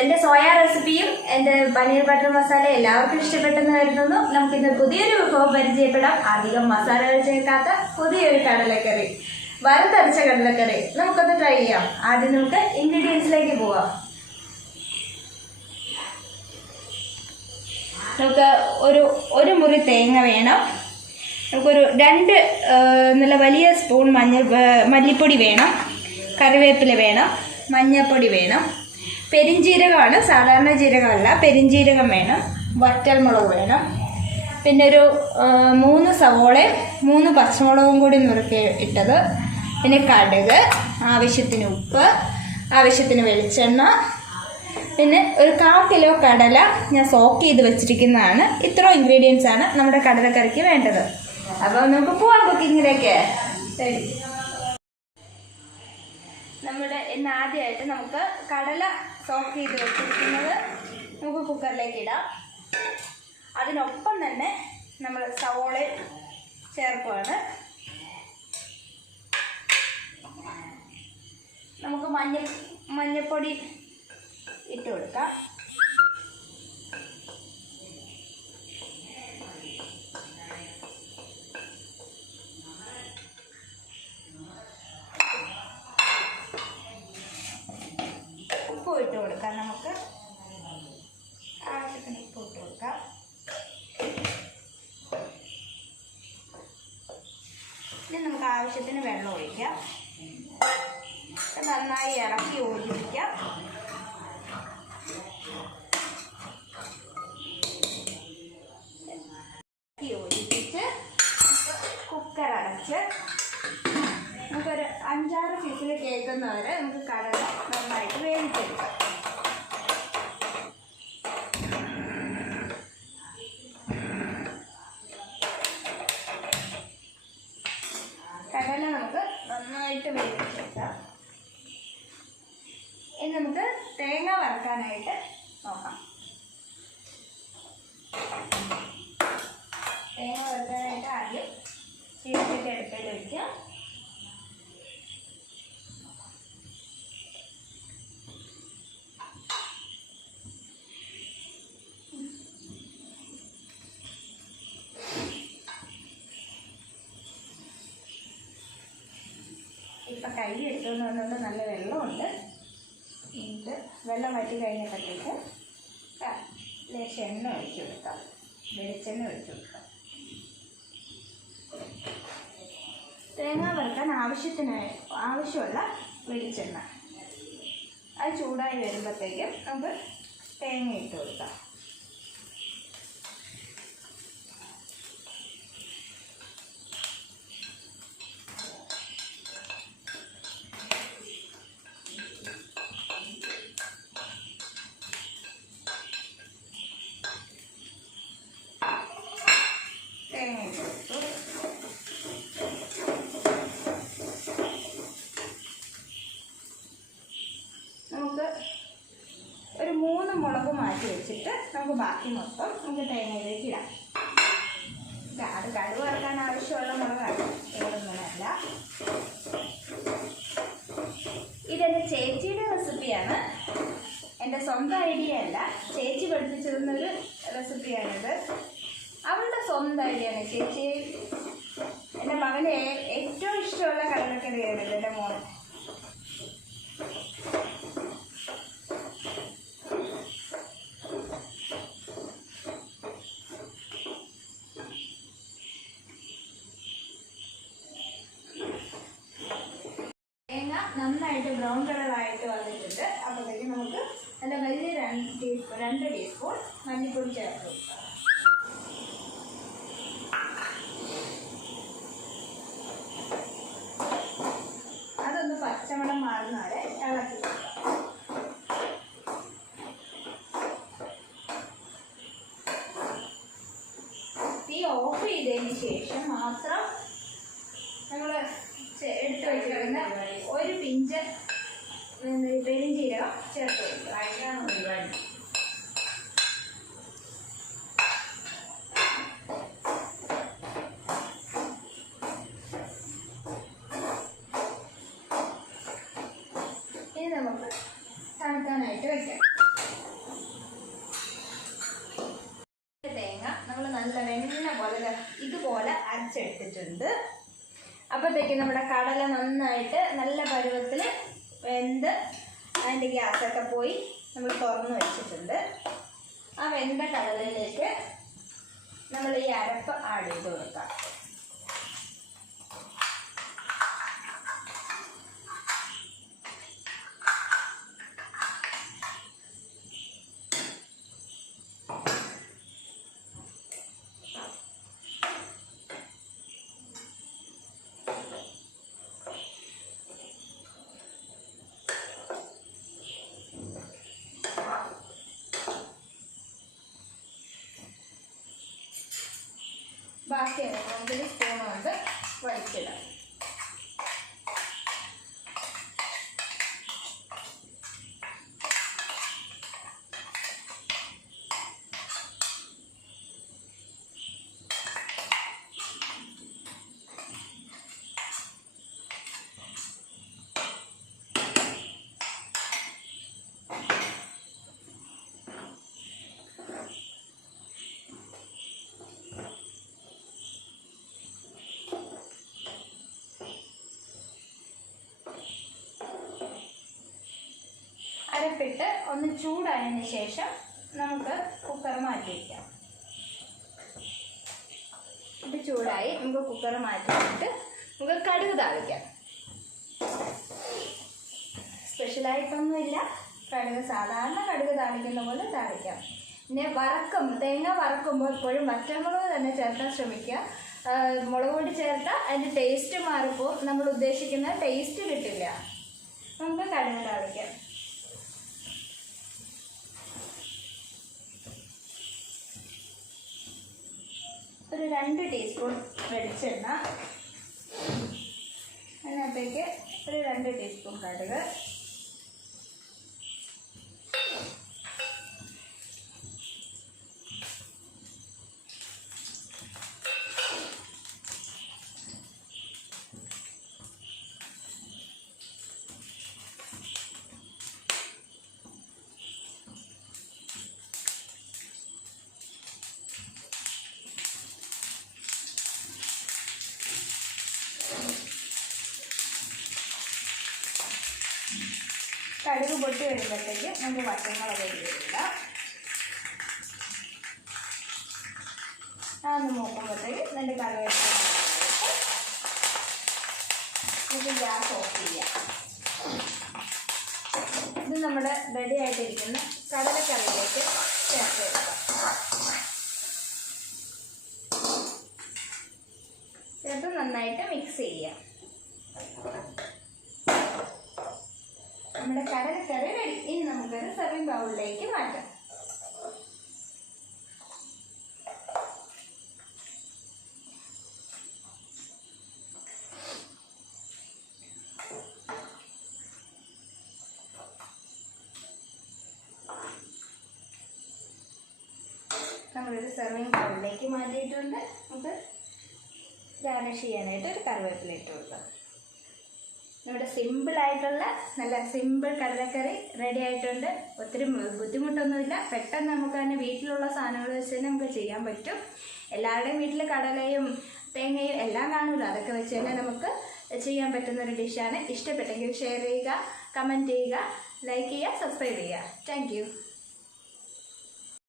എന്റെ സോയ റെസിപ്പിയും എന്റെ പനീർ ബട്ടർ മസാല എല്ലാവർക്കും ഇഷ്ടപ്പെട്ടെന്ന് കരുതുന്നു. നമുക്കിന്ന് പുതിയൊരു വിഭവം പരിചയപ്പെടാം. അധികം മസാലകൾ ചേർക്കാത്ത പുതിയൊരു കടലക്കറി. വറുത്തരച്ച കടലക്കറി. നമുക്കൊന്ന് ട്രൈ ചെയ്യാം. ആദ്യം നമുക്ക് ഇൻഗ്രീഡിയൻസിലേക്ക് പോവാം. നമുക്ക് ഒരു ഒരു മുറി തേങ്ങ വേണം. നമുക്കൊരു രണ്ട് നല്ല വലിയ സ്പൂൺ മഞ്ഞൾ മല്ലിപ്പൊടി വേണം. കറിവേപ്പില വേണം. മഞ്ഞൾപ്പൊടി വേണം. പെരിഞ്ജീരകമാണ് സാധാരണ ജീരകമല്ല. പെരിഞ്ജീരകം വേണം വറ്റൽമുളക് വേണം. പിന്നെ ഒരു മൂന്ന് സവോളയും മൂന്ന് പച്ചമുളകും കൂടി നുറുക്കി ഇട്ടത്. പിന്നെ കടുക് ആവശ്യത്തിന് ഉപ്പ് ആവശ്യത്തിന് വെളിച്ചെണ്ണ. പിന്നെ ഒരു കാ കിലോ കടല ഞാൻ സോക്ക് ചെയ്ത് വെച്ചിരിക്കുന്നതാണ്. ഇത്ര ഇൻഗ്രീഡിയൻസ് ആണ് നമ്മുടെ കടലക്കറിക്ക് വേണ്ടത്. അപ്പോൾ നമുക്ക് പോവാം കുക്കിങ്ങിലേക്ക്. നമ്മുടെ ഇന്ന് ആദ്യമായിട്ട് നമുക്ക് കടല സോക്ക് ചെയ്ത് വെച്ചിരിക്കുന്നത് നമുക്ക് കുക്കറിലേക്ക് ഇടാം. അതിനൊപ്പം തന്നെ നമ്മൾ സവോള ചേർക്കുകയാണ് നമുക്ക് മഞ്ഞ മഞ്ഞപ്പൊടി ഇട്ട് കൊടുക്കാം. ആവശ്യത്തിന് വെള്ളം ഒഴിക്കാം. നന്നായി ഇളക്കി യോജിപ്പിച്ച് കുക്കർ അടച്ച് നമുക്കൊരു അഞ്ചാറ് ഫിസിൽ കേൾക്കുന്നവരെ നമുക്ക് കടല നന്നായിട്ട് വേവിച്ചെടുക്കാം. കടല നമുക്ക് നന്നായിട്ട് വേവിച്ചെടുക്കാം ഇനി നമുക്ക് തേങ്ങ വറക്കാനായിട്ട് നോക്കാം. തേങ്ങ വറുക്കാനായിട്ട് ആദ്യം ചീരക്കൊക്കെ അടുപ്പിൽ ഒഴിക്കാം കൈ എടുത്തുകൊണ്ട് വന്നുകൊണ്ട് നല്ല വെള്ളമുണ്ട്. ഇത് വെള്ളം വറ്റി കഴിഞ്ഞപ്പോഴത്തേക്ക് ലേശം എണ്ണ ഒഴിച്ച് കൊടുക്കാം. വെളിച്ചെണ്ണ ഒഴിച്ച് കൊടുക്കാം. തേങ്ങ വറുക്കാൻ ആവശ്യത്തിന് ആവശ്യമുള്ള വെളിച്ചെണ്ണ. അത് ചൂടായി വരുമ്പോഴത്തേക്കും നമുക്ക് തേങ്ങ ഇട്ട് കൊടുക്കാം തേങ്ങ ഇട്ട് കൊടുത്തു നമുക്ക് ഒരു മൂന്ന് മുളക് മാറ്റി വെച്ചിട്ട് നമുക്ക് ബാക്കി മൊത്തം നമുക്ക് തേങ്ങയിലേക്ക് ഇടാം ഇതാ, അത് കടുവ് വറുക്കാൻ ആവശ്യമുള്ള മുളകാണ് വേറൊന്നുമല്ല ഇതെന്റെ ചേച്ചിയുടെ റെസിപ്പിയാണ് എന്റെ സ്വന്തം ഐഡിയ അല്ല ചേച്ചി പഠിപ്പിച്ചു തന്നൊരു റെസിപ്പിയാണിത് അവളുടെ സ്വന്തം ഐഡിയ ആണ് ചേച്ചി മകന് ഏറ്റവും ഇഷ്ടമുള്ള ഇത് എന്റെ മോൻ. നന്നായിട്ട് ബ്രൗൺ കളറായിട്ട് വന്നിട്ടുണ്ട്. അപ്പോഴത്തേക്ക് നമുക്ക് നല്ല വലിയ രണ്ട് ടീസ്പൂൺ രണ്ട് ടീസ്പൂൺ മല്ലിപ്പൊടി ചേർത്ത് കൊടുക്കാം അതൊന്ന് പച്ചമണം മാറുന്ന വരെ ഇളക്കി തീ ഓഫ് ചെയ്തതിന് ശേഷം മാത്രം നമ്മൾ എടുത്ത് വെച്ചിരിക്കുന്ന ഒരു പിഞ്ച് പെരിഞ്ചീരകം ചേർത്ത് കൊടുക്കുക ഇനി നമുക്ക് തണുക്കാനായിട്ട് വെക്കാം തേങ്ങ നമ്മൾ നല്ല വെണ്ണ പോലെ ദാ ഇതുപോലെ അരച്ചെടുത്തിട്ടുണ്ട്. അപ്പോഴത്തേക്ക് നമ്മുടെ കടല നന്നായിട്ട് നല്ല പരുവത്തിൽ വെന്ത് അതിന്റെ ഗ്യാസൊക്കെ പോയി നമ്മൾ തുറന്ന് വെച്ചിട്ടുണ്ട്. ആ വെന്ത കടലയിലേക്ക് നമ്മൾ ഈ അരപ്പ് ആഡ് ചെയ്ത് കൊടുക്കാം. ബാക്കി നമുക്കൊരു സ്പൂൺ കൊണ്ട് വഴിച്ചിടാം അരപ്പിട്ട് ഒന്ന് ചൂടായതിന് ശേഷം നമുക്ക് കുക്കർ മാറ്റി വയ്ക്കാം ഇത് ചൂടായി നമുക്ക് കുക്കർ മാറ്റി വെച്ചിട്ട് നമുക്ക് കടുക് താളിക്കാം. സ്പെഷ്യലായിട്ടൊന്നുമില്ല കടുക് സാധാരണ കടുക് താളിക്കുന്ന പോലെ താളിക്കാം. പിന്നെ വറക്കും തേങ്ങ വറക്കുമ്പോൾ എപ്പോഴും വറ്റമുളക് തന്നെ ചേർക്കാൻ ശ്രമിക്കുക. മുളക് പൊടി ചേർത്താൽ അതിന്റെ ടേസ്റ്റ് മാറിപ്പോൾ നമ്മൾ ഉദ്ദേശിക്കുന്ന ടേസ്റ്റ് കിട്ടില്ല. നമുക്ക് കടുക് താളിക്കാം. ഒരു രണ്ട് ടീസ്പൂൺ വെളിച്ചെണ്ണ. അതിനകത്തേക്ക് ഒരു രണ്ട് ടീസ്പൂൺ കടുക്. കടുക് പൊട്ടി വരുമ്പോഴത്തേക്ക് നമുക്ക് വശങ്ങളൊക്കെ ഇടുക അതൊന്ന് മൂക്കുമ്പോഴത്തേക്ക് രണ്ട് കറിവേപ്പില ഗ്യാസ് ഓഫ് ചെയ്യാം. ഇത് നമ്മുടെ റെഡി ആയിട്ടിരിക്കുന്ന കടലക്കറിയിലേക്ക് ചേർത്ത് ചേർത്ത് നന്നായിട്ട് മിക്സ് ചെയ്യാം. നമ്മുടെ കടലക്കറി റെഡി ഇനി നമുക്കത് സെർവിങ് ബൗളിലേക്ക് മാറ്റാം. നമ്മളൊരു സെർവിങ് ബൗളിലേക്ക് മാറ്റിയിട്ടുണ്ട്. നമുക്ക് ഗാർണിഷ് ചെയ്യാനായിട്ട് ഒരു കറിവേപ്പില ഇട്ട് കൊടുക്കാം. നമ്മുടെ സിമ്പിൾ ആയിട്ടുള്ള നല്ല സിമ്പിൾ കടലക്കറി റെഡി ആയിട്ടുണ്ട്. ഒത്തിരി ബുദ്ധിമുട്ടൊന്നുമില്ല. പെട്ടെന്ന് നമുക്ക് തന്നെ വീട്ടിലുള്ള സാധനങ്ങൾ വെച്ച് തന്നെ നമുക്ക് ചെയ്യാൻ പറ്റും. എല്ലാവരുടെയും വീട്ടിൽ കടലയും തേങ്ങയും എല്ലാം കാണുമല്ലോ അതൊക്കെ വെച്ച് തന്നെ നമുക്ക് ചെയ്യാൻ പറ്റുന്ന ഒരു ഡിഷാണ് ഇഷ്ടപ്പെട്ടെങ്കിൽ ഷെയർ ചെയ്യുക കമന്റ് ചെയ്യുക ലൈക്ക് ചെയ്യുക സബ്സ്ക്രൈബ് ചെയ്യുക. താങ്ക്